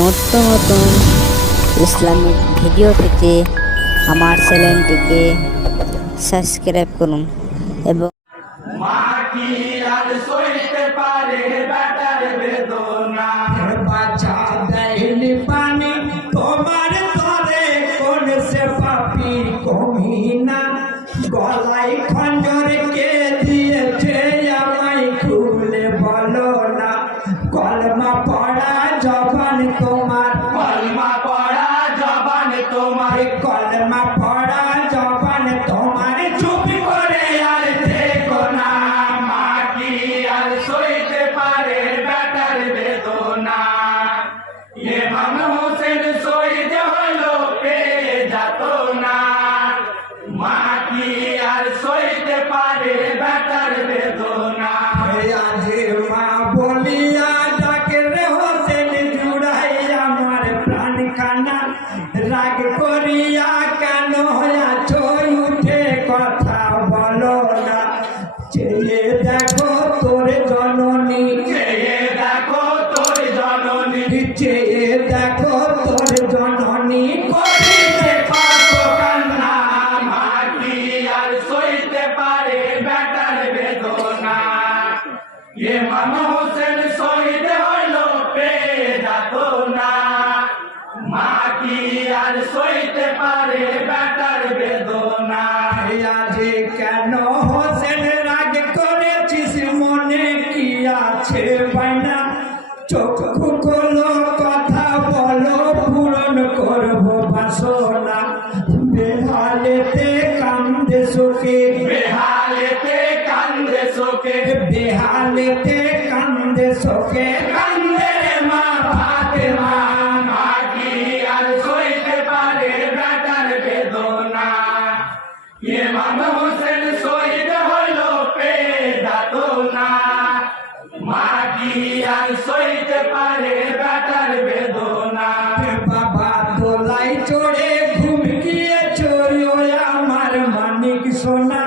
নতুন নতুন Islamic video পেতে আমার চ্যানেলটিকে সাবস্ক্রাইব করুন এবং পারে বেদনা। জবান তোমার কলমা পড়া জবান তোমার কলমা পড়া জবান তোমার চুপ রাগ করিয়া কেন আছো? উঠে কথা বলো না। চেয়ে দেখো তোর জননী। চেয়ে দেখো তোর জননী। চেয়ে দেখো তোর জননী। করিতে কান্না মাটি আর সইতে পারে বেটার বেদনা। ইমাম হোসেন শহীদ হইল পেয়ে যেত না। মাটি আর সইতে পারে বেটার বেদনা। আজে কেন হোসেন রাগ করেছিস? মনে কি আছে বাইনা চোখ খুলো কথা বলো পূরণ করব বাসনা। বেহালেতে কান্দে সুখে বেহালেতে কান্দে শোকে। বেহালেতে কান্দে সুখে কান্দে মা ফাতেমা মাটি আর সইতে পারে বেটার বেদনা। বাবা দোলাই চড়ে ঘুম গিয়ে চড়িও আমার মানিক সোনা।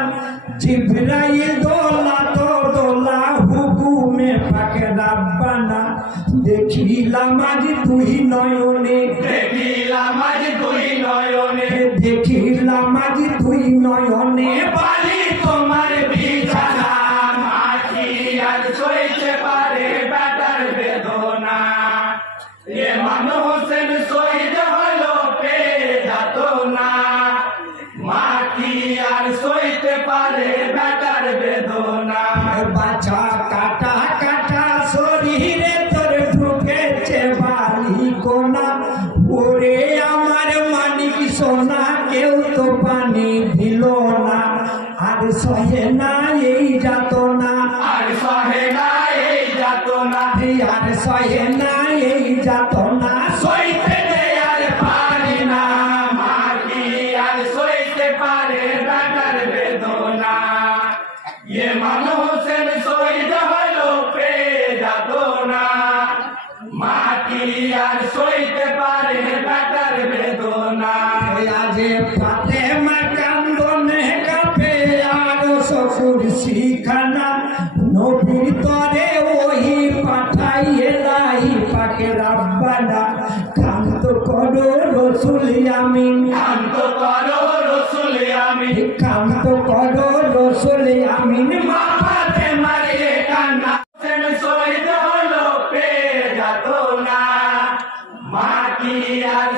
জিভরাই দোলা তো দোলা হুকুমে পাকে রাব্বানা। দেখিলাম আজ তুই নয়নে। দেখিলাম আজ দুই নয়নে। দেখিলাম আজ তুই নয়নে। সইতে পারে বেটার বেদনা। ইমাম হোসেন শহীদ হলো যেত না মাটি আর সইতে পারে বেটার বেদনা। বাছা কাটা কাটা, শরীরে তোর ঢুকেছে বালি কোনা। ওরে আমার মানিক সোনা, কেউ তো পানি দিল না। আর সহে না এই যাত না সহে না এই যাত না আর সহে না যাত না। সইতে আর পারি না মাটি আর সইতে পারে বেটার বেদনা। ইমাম হোসেন শহীদ হলো পেয়ে যেত না মাটি আর সইতে পারে বেটার বেদনা। আজে পাতে পাকে রাব্বানা কান্ত করো রসুল আমিন শান্ত করো রসুল আমি। কান্ত করো রসুল আমিন মা পাতে মারিয়ে কান্না। সেন শহীদ হলো পেয়ে যেত না। মাটি আর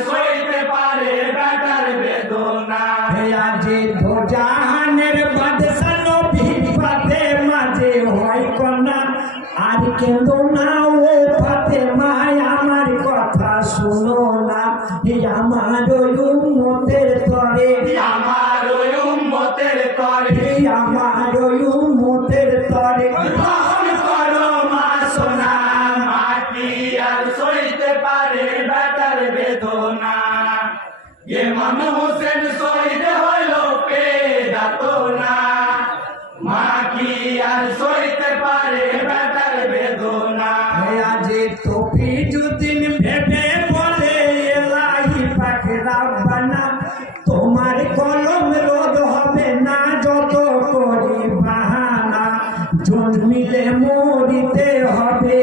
কেন না ও পাতে মায় আমার কথা শুনো না। এই আমার ওই তরে। আমার ওই তরে। আমার ওই তরে। মা সোনা মাটি আর সইতে পারে বেদনা। ইমাম হোসেন শহীদ যুদিন ভেবে বলে, এলাই পাখি রাব্বানা তোমার কলম রোদ হবে না, যত করি বাহানা। জন্মিলে মরিতে হবে